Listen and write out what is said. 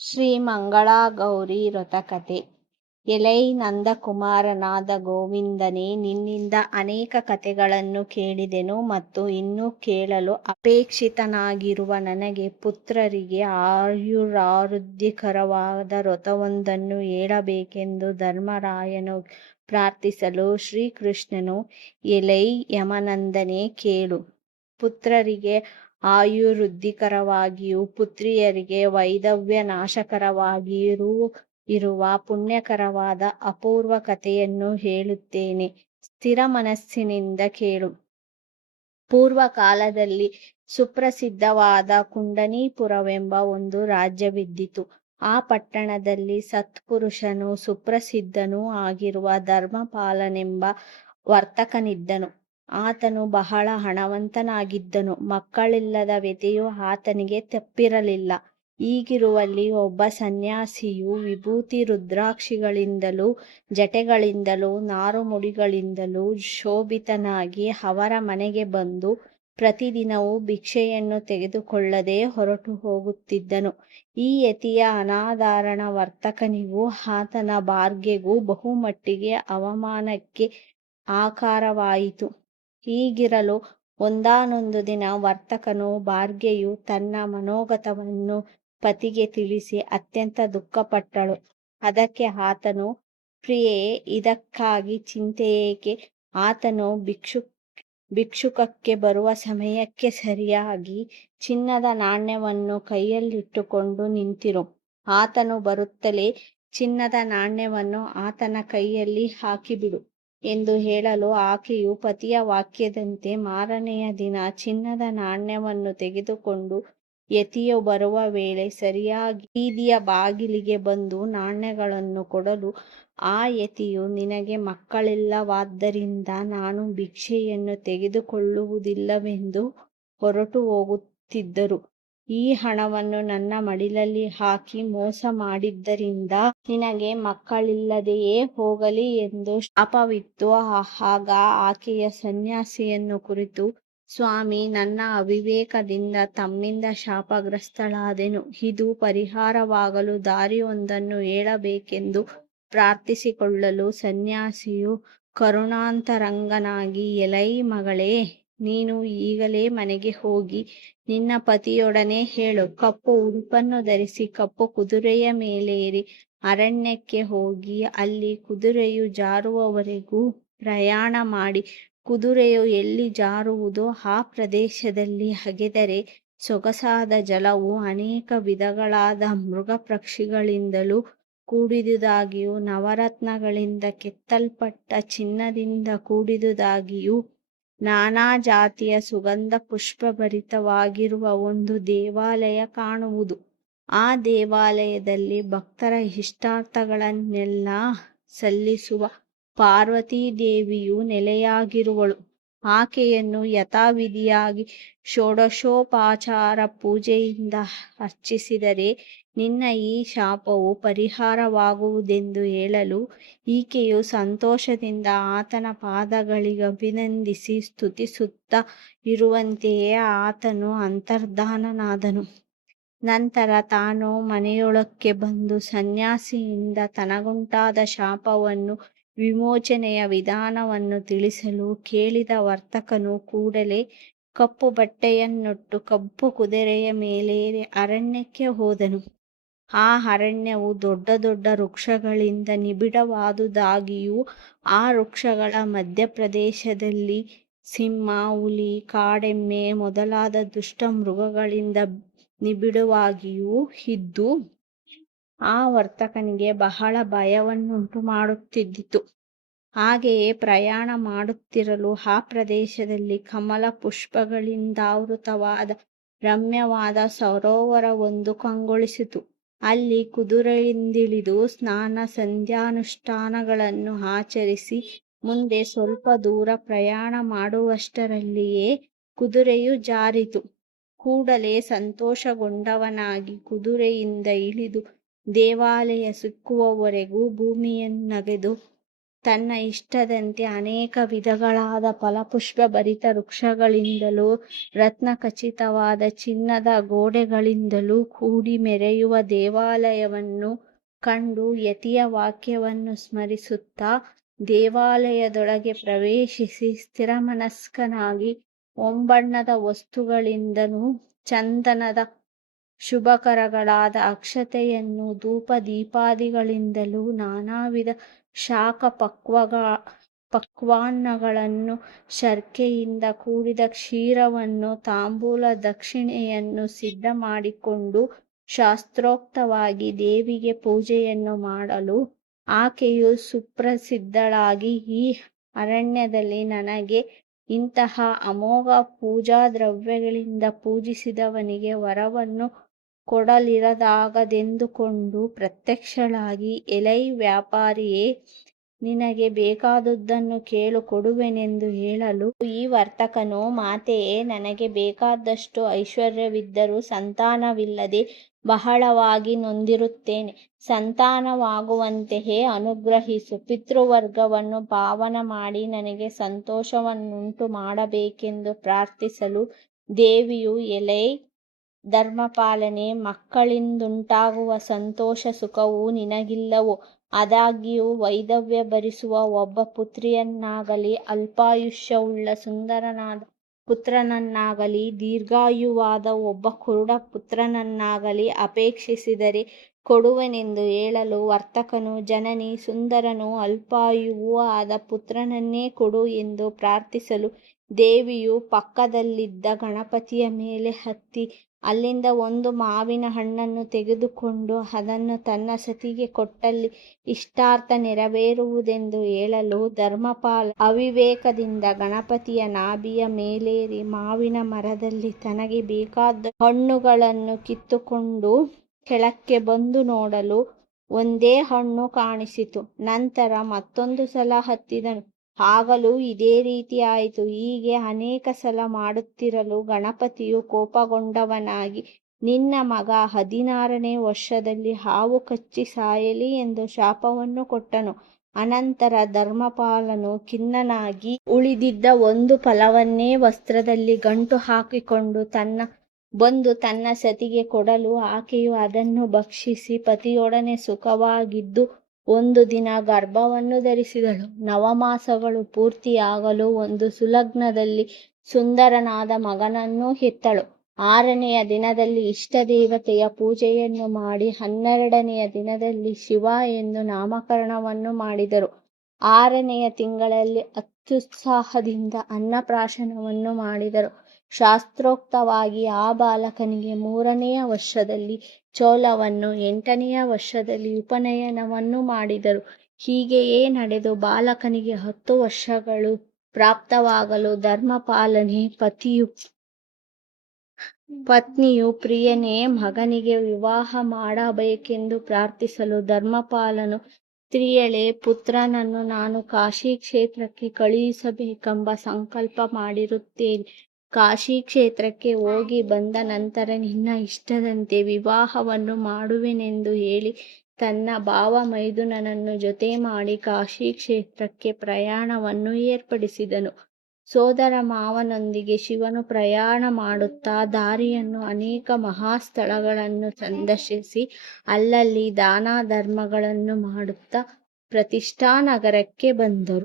ಶ್ರೀ ಮಂಗಳಾಗೌರಿ ವ್ರತಕಥೆ. ಎಲೈ ನಂದಕುಮಾರನಾದ ಗೋವಿಂದನೇ, ನಿನ್ನಿಂದ ಅನೇಕ ಕಥೆಗಳನ್ನು ಕೇಳಿದೆನು ಮತ್ತು ಇನ್ನೂ ಕೇಳಲು ಅಪೇಕ್ಷಿತನಾಗಿರುವ ನನಗೆ ಪುತ್ರರಿಗೆ ಆಯುರಾರೋಗ್ಯಕರವಾದ ವ್ರತವೊಂದನ್ನು ಹೇಳಬೇಕೆಂದು ಧರ್ಮರಾಯನು ಪ್ರಾರ್ಥಿಸಲು ಶ್ರೀಕೃಷ್ಣನು, ಎಲೈ ಯಮನಂದನೇ, ಕೇಳು. ಪುತ್ರರಿಗೆ ಆಯುರ್ವೃದ್ಧಿಕರವಾಗಿಯೂ ಪುತ್ರಿಯರಿಗೆ ವೈಧವ್ಯ ನಾಶಕರವಾಗಿಯೂ ಇರುವ ಪುಣ್ಯಕರವಾದ ಅಪೂರ್ವ ಕಥೆಯನ್ನು ಹೇಳುತ್ತೇನೆ. ಸ್ಥಿರ ಮನಸ್ಸಿನಿಂದ ಕೇಳು. ಪೂರ್ವಕಾಲದಲ್ಲಿ ಸುಪ್ರಸಿದ್ಧವಾದ ಕುಂಡನೀಪುರವೆಂಬ ಒಂದು ರಾಜ್ಯವಿದ್ದಿತು. ಆ ಪಟ್ಟಣದಲ್ಲಿ ಸತ್ಪುರುಷನೂ ಸುಪ್ರಸಿದ್ಧನೂ ಆಗಿರುವ ಧರ್ಮಪಾಲನೆಂಬ ವರ್ತಕನಿದ್ದನು. ಆತನು ಬಹಳ ಹಣವಂತನಾಗಿದ್ದನು. ಮಕ್ಕಳಿಲ್ಲದ ವ್ಯಥೆಯೂ ಆತನಿಗೆ ತಪ್ಪಿರಲಿಲ್ಲ. ಹೀಗಿರುವಲ್ಲಿ ಒಬ್ಬ ಸನ್ಯಾಸಿಯು ವಿಭೂತಿ ರುದ್ರಾಕ್ಷಿಗಳಿಂದಲೂ ಜಟೆಗಳಿಂದಲೂ ನಾರುಮುಡಿಗಳಿಂದಲೂ ಶೋಭಿತನಾಗಿ ಅವರ ಮನೆಗೆ ಬಂದು ಪ್ರತಿದಿನವೂ ಭಿಕ್ಷೆಯನ್ನು ತೆಗೆದುಕೊಳ್ಳದೆ ಹೊರಟು ಹೋಗುತ್ತಿದ್ದನು. ಈ ಯತಿಯ ಅನಾದರಣ ವರ್ತಕನಿಗೂ ಆತನ ಭಾರ್ಯೆಗೂ ಬಹುಮಟ್ಟಿಗೆ ಅವಮಾನಕ್ಕೆ ಆಕರವಾಯಿತು. ಹೀಗಿರಲು ಒಂದಾನೊಂದು ದಿನ ವರ್ತಕನ ಭಾರ್ಯೆಯು ತನ್ನ ಮನೋಗತವನ್ನು ಪತಿಗೆ ತಿಳಿಸಿ ಅತ್ಯಂತ ದುಃಖಪಟ್ಟಳು. ಅದಕ್ಕೆ ಆತನು, ಪ್ರಿಯೆ, ಇದಕ್ಕಾಗಿ ಚಿಂತೆಯೇಕೆ? ಆತನು ಭಿಕ್ಷುಕಕ್ಕೆ ಬರುವ ಸಮಯಕ್ಕೆ ಸರಿಯಾಗಿ ಚಿನ್ನದ ನಾಣ್ಯವನ್ನು ಕೈಯಲ್ಲಿಟ್ಟುಕೊಂಡು ನಿಂತಿರು. ಆತನು ಬರುತ್ತಲೇ ಚಿನ್ನದ ನಾಣ್ಯವನ್ನು ಆತನ ಕೈಯಲ್ಲಿ ಹಾಕಿಬಿಡು ಎಂದು ಹೇಳಲು ಆಕೆಯು ಪತಿಯ ವಾಕ್ಯದಂತೆ ಮಾರನೆಯ ದಿನ ಚಿನ್ನದ ನಾಣ್ಯವನ್ನು ತೆಗೆದುಕೊಂಡು ಯತಿಯು ಬರುವ ವೇಳೆ ಸರಿಯಾಗಿ ಬೀದಿಯ ಬಾಗಿಲಿಗೆ ಬಂದು ನಾಣ್ಯಗಳನ್ನು ಕೊಡಲು ಆ ಯತಿಯು, ನಿನಗೆ ಮಕ್ಕಳಿಲ್ಲವಾದ್ದರಿಂದ ನಾನು ಭಿಕ್ಷೆಯನ್ನು ತೆಗೆದುಕೊಳ್ಳುವುದಿಲ್ಲವೆಂದು ಹೊರಟು ಹೋಗುತ್ತಿದ್ದರು. ಈ ಹಣವನ್ನು ನನ್ನ ಮಡಿಲಲ್ಲಿ ಹಾಕಿ ಮೋಸ ಮಾಡಿದ್ದರಿಂದ ನಿನಗೆ ಮಕ್ಕಳಿಲ್ಲದೆಯೇ ಹೋಗಲಿ ಎಂದು ಶಾಪವಿತ್ತು. ಆಗ ಆಕೆಯು ಸನ್ಯಾಸಿಯನ್ನು ಕುರಿತು, ಸ್ವಾಮಿ, ನನ್ನ ಅವಿವೇಕದಿಂದ ತಮ್ಮಿಂದ ಶಾಪಗ್ರಸ್ತಳಾದೆನು. ಇದು ಪರಿಹಾರವಾಗಲು ದಾರಿಯೊಂದನ್ನು ಹೇಳಬೇಕೆಂದು ಪ್ರಾರ್ಥಿಸಿಕೊಳ್ಳಲು ಸನ್ಯಾಸಿಯು ಕರುಣಾಂತರಂಗನಾಗಿ, ಎಲೈ ಮಗಳೇ, ನೀನು ಈಗಲೇ ಮನೆಗೆ ಹೋಗಿ ನಿನ್ನ ಪತಿಯೊಡನೆ ಹೇಳು. ಕಪ್ಪು ಉಡುಪನ್ನು ಧರಿಸಿ ಕಪ್ಪು ಕುದುರೆಯ ಮೇಲೇರಿ ಅರಣ್ಯಕ್ಕೆ ಹೋಗಿ ಅಲ್ಲಿ ಕುದುರೆಯು ಜಾರುವವರೆಗೂ ಪ್ರಯಾಣ ಮಾಡಿ ಕುದುರೆಯು ಎಲ್ಲಿ ಜಾರುವುದೋ ಆ ಪ್ರದೇಶದಲ್ಲಿ ಅಗೆದರೆ ಸೊಗಸಾದ ಜಲವು ಅನೇಕ ವಿಧಗಳಾದ ಮೃಗ ಪಕ್ಷಿಗಳಿಂದಲೂ ಕೂಡಿದುದಾಗಿಯೂ ನವರತ್ನಗಳಿಂದ ಕೆತ್ತಲ್ಪಟ್ಟ ಚಿನ್ನದಿಂದ ಕೂಡಿದುದಾಗಿಯೂ ನಾನಾ ಜಾತಿಯ ಸುಗಂಧ ಪುಷ್ಪಭರಿತವಾಗಿರುವ ಒಂದು ದೇವಾಲಯ ಕಾಣುವುದು. ಆ ದೇವಾಲಯದಲ್ಲಿ ಭಕ್ತರ ಇಷ್ಟಾರ್ಥಗಳನ್ನೆಲ್ಲ ಸಲ್ಲಿಸುವ ಪಾರ್ವತೀದೇವಿಯು ನೆಲೆಯಾಗಿರುವಳು. ಆಕೆಯನ್ನು ಯಥಾವಿಧಿಯಾಗಿ ಷೋಡಶೋಪಚಾರ ಪೂಜೆಯಿಂದ ಅರ್ಚಿಸಿದರೆ ನಿನ್ನ ಈ ಶಾಪವು ಪರಿಹಾರವಾಗುವುದೆಂದು ಹೇಳಲು ಈಕೆಯು ಸಂತೋಷದಿಂದ ಆತನ ಪಾದಗಳಿಗಭಿವಂದಿಸಿ ಸ್ತುತಿಸುತ್ತಾ ಇರುವಂತೆಯೇ ಆತನು ಅಂತರ್ಧಾನನಾದನು. ನಂತರ ತಾನು ಮನೆಯೊಳಕ್ಕೆ ಬಂದು ಸನ್ಯಾಸಿಯಿಂದ ತನಗುಂಟಾದ ಶಾಪವನ್ನು ವಿಮೋಚನೆಯ ವಿಧಾನವನ್ನು ತಿಳಿಸಲು ಕೇಳಿದ ವರ್ತಕನು ಕೂಡಲೇ ಕಪ್ಪು ಬಟ್ಟೆಯನ್ನುಟ್ಟು ಕಪ್ಪು ಕುದುರೆಯ ಮೇಲೇರಿ ಅರಣ್ಯಕ್ಕೆ ಹೋದನು. ಆ ಅರಣ್ಯವು ದೊಡ್ಡ ದೊಡ್ಡ ವೃಕ್ಷಗಳಿಂದ ನಿಬಿಡವಾದುದಾಗಿಯೂ ಆ ವೃಕ್ಷಗಳ ಮಧ್ಯಪ್ರದೇಶದಲ್ಲಿ ಸಿಂಹ, ಹುಲಿ, ಕಾಡೆಮ್ಮೆ ಮೊದಲಾದ ದುಷ್ಟ ಮೃಗಗಳಿಂದ ನಿಬಿಡವಾಗಿಯೂ ಇದ್ದು ಆ ವರ್ತಕನಿಗೆ ಬಹಳ ಭಯವನ್ನುಂಟು ಮಾಡುತ್ತಿದ್ದಿತು. ಹಾಗೆಯೇ ಪ್ರಯಾಣ ಮಾಡುತ್ತಿರಲು ಆ ಪ್ರದೇಶದಲ್ಲಿ ಕಮಲ ಪುಷ್ಪಗಳಿಂದಾವೃತವಾದ ರಮ್ಯವಾದ ಸರೋವರವೊಂದು ಕಂಗೊಳಿಸಿತು. ಅಲ್ಲಿ ಕುದುರೆಯಿಂದಿಳಿದು ಸ್ನಾನ ಸಂಧ್ಯಾನುಷ್ಠಾನಗಳನ್ನು ಆಚರಿಸಿ ಮುಂದೆ ಸ್ವಲ್ಪ ದೂರ ಪ್ರಯಾಣ ಮಾಡುವಷ್ಟರಲ್ಲಿಯೇ ಕುದುರೆಯು ಜಾರಿತು. ಕೂಡಲೇ ಸಂತೋಷಗೊಂಡವನಾಗಿ ಕುದುರೆಯಿಂದ ಇಳಿದು ದೇವಾಲಯ ಸಿಕ್ಕುವವರೆಗೂ ಭೂಮಿಯನ್ನಗೆದು ತನ್ನ ಇಷ್ಟದಂತೆ ಅನೇಕ ವಿಧಗಳಾದ ಫಲಪುಷ್ಪಭರಿತ ವೃಕ್ಷಗಳಿಂದಲೂ ರತ್ನಖಚಿತವಾದ ಚಿನ್ನದ ಗೋಡೆಗಳಿಂದಲೂ ಕೂಡಿ ಮೆರೆಯುವ ದೇವಾಲಯವನ್ನು ಕಂಡು ಯತಿಯ ವಾಕ್ಯವನ್ನು ಸ್ಮರಿಸುತ್ತಾ ದೇವಾಲಯದೊಳಗೆ ಪ್ರವೇಶಿಸಿ ಸ್ಥಿರಮನಸ್ಕನಾಗಿ ಹೊಂಬಣ್ಣದ ವಸ್ತುಗಳಿಂದಲೂ ಚಂದನದ ಶುಭಕರಗಳಾದ ಅಕ್ಷತೆಯನ್ನು ಧೂಪದೀಪಾದಿಗಳಿಂದಲೂ ನಾನಾ ವಿಧ ಶಾಖ ಪಕ್ವಾನ್ನಗಳನ್ನು ಶರ್ಕೆಯಿಂದ ಕೂಡಿದ ಕ್ಷೀರವನ್ನು ತಾಂಬೂಲ ದಕ್ಷಿಣೆಯನ್ನು ಸಿದ್ಧ ಮಾಡಿಕೊಂಡು ಶಾಸ್ತ್ರೋಕ್ತವಾಗಿ ದೇವಿಗೆ ಪೂಜೆಯನ್ನು ಮಾಡಲು ಆಕೆಯು ಸುಪ್ರಸಿದ್ಧಳಾಗಿ ಈ ಅರಣ್ಯದಲ್ಲಿ ನನಗೆ ಇಂತಹ ಅಮೋಘ ಪೂಜಾದ್ರವ್ಯಗಳಿಂದ ಪೂಜಿಸಿದವನಿಗೆ ವರವನ್ನು ಕೊಡಲಿರದಾಗದೆಂದುಕೊಂಡು ಪ್ರತ್ಯಕ್ಷಳಾಗಿ ಎಲೈ ವ್ಯಾಪಾರಿಯೇ, ನಿನಗೆ ಬೇಕಾದುದನ್ನು ಕೇಳು ಕೊಡುವೆನೆಂದು ಹೇಳಲು ಈ ವರ್ತಕನು, ಮಾತೆಯೇ, ನನಗೆ ಬೇಕಾದಷ್ಟು ಐಶ್ವರ್ಯವಿದ್ದರೂ ಸಂತಾನವಿಲ್ಲದೆ ಬಹಳವಾಗಿ ನೊಂದಿರುತ್ತೇನೆ. ಸಂತಾನವಾಗುವಂತೆಯೇ ಅನುಗ್ರಹಿಸು. ಪಿತೃವರ್ಗವನ್ನು ಪಾವನ ಮಾಡಿ ನನಗೆ ಸಂತೋಷವನ್ನುಂಟು ಮಾಡಬೇಕೆಂದು ಪ್ರಾರ್ಥಿಸಲು ದೇವಿಯು, ಎಲೈ ಧರ್ಮಪಾಲನೇ, ಮಕ್ಕಳಿಂದುಂಟಾಗುವ ಸಂತೋಷ ಸುಖವು ನಿನಗಿಲ್ಲವೋ? ಆದಾಗ್ಯೂ ವೈಧವ್ಯ ಭರಿಸುವ ಒಬ್ಬ ಪುತ್ರಿಯನ್ನಾಗಲಿ ಅಲ್ಪಾಯುಷ್ಯವುಳ್ಳ ಸುಂದರನಾದ ಪುತ್ರನನ್ನಾಗಲಿ ದೀರ್ಘಾಯುವಾದ ಒಬ್ಬ ಕುರುಡ ಪುತ್ರನನ್ನಾಗಲಿ ಅಪೇಕ್ಷಿಸಿದರೆ ಕೊಡುವೆನೆಂದು ಹೇಳಲು ವರ್ತಕನು, ಜನನಿ, ಸುಂದರನೂ ಅಲ್ಪಾಯುವೂ ಆದ ಪುತ್ರನನ್ನೇ ಕೊಡು ಎಂದು ಪ್ರಾರ್ಥಿಸಲು ದೇವಿಯು ಪಕ್ಕದಲ್ಲಿದ್ದ ಗಣಪತಿಯ ಮೇಲೆ ಹತ್ತಿ ಅಲ್ಲಿಂದ ಒಂದು ಮಾವಿನ ಹಣ್ಣನ್ನು ತೆಗೆದುಕೊಂಡು ಅದನ್ನು ತನ್ನ ಸತಿಗೆ ಕೊಟ್ಟಲ್ಲಿ ಇಷ್ಟಾರ್ಥ ನೆರವೇರುವುದೆಂದು ಹೇಳಲು ಧರ್ಮಪಾಲ ಅವಿವೇಕದಿಂದ ಗಣಪತಿಯ ನಾಭಿಯ ಮೇಲೇರಿ ಮಾವಿನ ಮರದಲ್ಲಿ ತನಗೆ ಬೇಕಾದ ಹಣ್ಣುಗಳನ್ನು ಕಿತ್ತುಕೊಂಡು ಕೆಳಕ್ಕೆ ಬಂದು ನೋಡಲು ಒಂದೇ ಹಣ್ಣು ಕಾಣಿಸಿತು. ನಂತರ ಮತ್ತೊಂದು ಸಲ ಹತ್ತಿದನು, ಆಗಲೂ ಇದೇ ರೀತಿ ಆಯಿತು. ಹೀಗೆ ಅನೇಕ ಸಲ ಮಾಡುತ್ತಿರಲು ಗಣಪತಿಯು ಕೋಪಗೊಂಡವನಾಗಿ ನಿನ್ನ ಮಗ 16ನೇ ವರ್ಷದಲ್ಲಿ ಹಾವು ಕಚ್ಚಿ ಸಾಯಲಿ ಎಂದು ಶಾಪವನ್ನು ಕೊಟ್ಟನು. ಅನಂತರ ಧರ್ಮಪಾಲನು ಖಿನ್ನನಾಗಿ ಉಳಿದಿದ್ದ ಒಂದು ಫಲವನ್ನೇ ವಸ್ತ್ರದಲ್ಲಿ ಗಂಟು ಹಾಕಿಕೊಂಡು ಬಂದು ತನ್ನ ಸತಿಗೆ ಕೊಡಲು ಆಕೆಯು ಅದನ್ನು ಭಕ್ಷಿಸಿ ಪತಿಯೊಡನೆ ಸುಖವಾಗಿದ್ದು ಒಂದು ದಿನ ಗರ್ಭವನ್ನು ಧರಿಸಿದಳು. 9 ಮಾಸಗಳು ಪೂರ್ತಿಯಾಗಲು ಒಂದು ಸುಲಗ್ನದಲ್ಲಿ ಸುಂದರನಾದ ಮಗನನ್ನು ಹೆತ್ತಳು. 6ನೆಯ ದಿನದಲ್ಲಿ ಇಷ್ಟದೇವತೆಯ ಪೂಜೆಯನ್ನು ಮಾಡಿ 12ನೆಯ ದಿನದಲ್ಲಿ ಶಿವ ಎಂದು ನಾಮಕರಣವನ್ನು ಮಾಡಿದರು. 6ನೆಯ ತಿಂಗಳಲ್ಲಿ ಅತ್ಯುತ್ಸಾಹದಿಂದ ಅನ್ನಪ್ರಾಶನವನ್ನು ಮಾಡಿದರು. ಶಾಸ್ತ್ರೋಕ್ತವಾಗಿ ಆ ಬಾಲಕನಿಗೆ 3ನೆಯ ವರ್ಷದಲ್ಲಿ ಚೌಲವನ್ನು, 8ನೆಯ ವರ್ಷದಲ್ಲಿ ಉಪನಯನವನ್ನು ಮಾಡಿದರು. ಹೀಗೆಯೇ ನಡೆದು ಬಾಲಕನಿಗೆ 10 ವರ್ಷಗಳು ಪ್ರಾಪ್ತವಾಗಲು ಧರ್ಮಪಾಲನೇ ಪತ್ನಿಯು, ಪ್ರಿಯನೇ, ಮಗನಿಗೆ ವಿವಾಹ ಮಾಡಬೇಕೆಂದು ಪ್ರಾರ್ಥಿಸಲು ಧರ್ಮಪಾಲನು, ಸ್ತ್ರೀಯಳೇ, ಪುತ್ರನನ್ನು ನಾನು ಕಾಶಿ ಕ್ಷೇತ್ರಕ್ಕೆ ಕಳುಹಿಸಬೇಕೆಂಬ ಸಂಕಲ್ಪ ಮಾಡಿರುತ್ತೇನೆ. ಕಾಶಿ ಕ್ಷೇತ್ರಕ್ಕೆ ಹೋಗಿ ಬಂದ ನಂತರ ನಿನ್ನ ಇಷ್ಟದಂತೆ ವಿವಾಹವನ್ನು ಮಾಡುವೆನೆಂದು ಹೇಳಿ ತನ್ನ ಭಾವ ಮೈದುನನನ್ನು ಜೊತೆ ಮಾಡಿ ಕಾಶಿ ಕ್ಷೇತ್ರಕ್ಕೆ ಪ್ರಯಾಣವನ್ನು ಏರ್ಪಡಿಸಿದನು. ಸೋದರ ಮಾವನೊಂದಿಗೆ ಶಿವನು ಪ್ರಯಾಣ ಮಾಡುತ್ತಾ ದಾರಿಯನ್ನು ಅನೇಕ ಮಹಾಸ್ಥಳಗಳನ್ನು ಸಂದರ್ಶಿಸಿ ಅಲ್ಲಲ್ಲಿ ದಾನ ಧರ್ಮಗಳನ್ನು ಮಾಡುತ್ತಾ ಪ್ರತಿಷ್ಠಾ ನಗರಕ್ಕೆ ಬಂದರು.